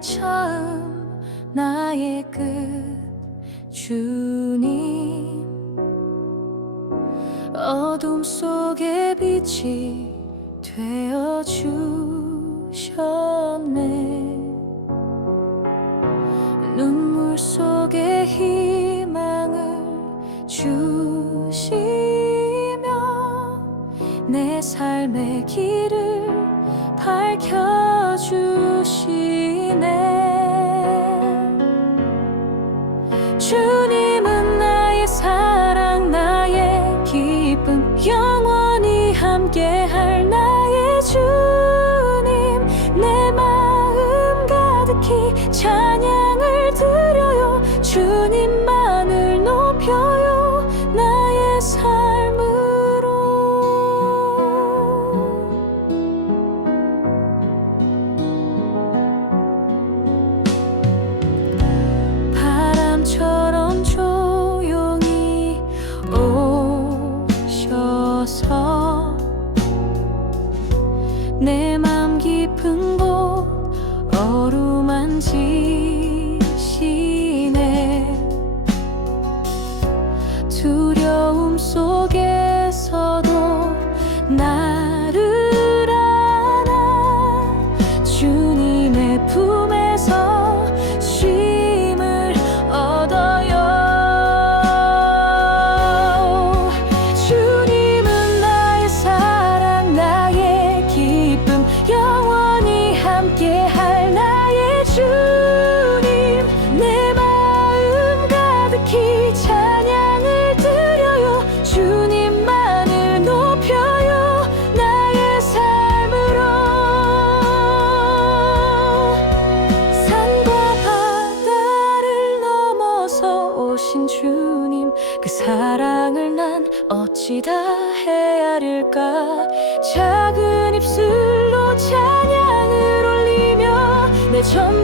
사랑의 끝 주님. 어둠 속에 빛이 되어 주셨네. 눈물 속에 희망을 주시며 내 삶의 길을 밝혀 주 오셔서 내맘 깊은 곳 어루만지 함께할 나의 주님 내 마음 가득히 찬양을 드려요. 주님만을 높여요. 나의 삶으로. 산과 바다를 넘어서 오신 주님 그 사랑을 난 어찌 다 헤아릴까? 작은 입술 也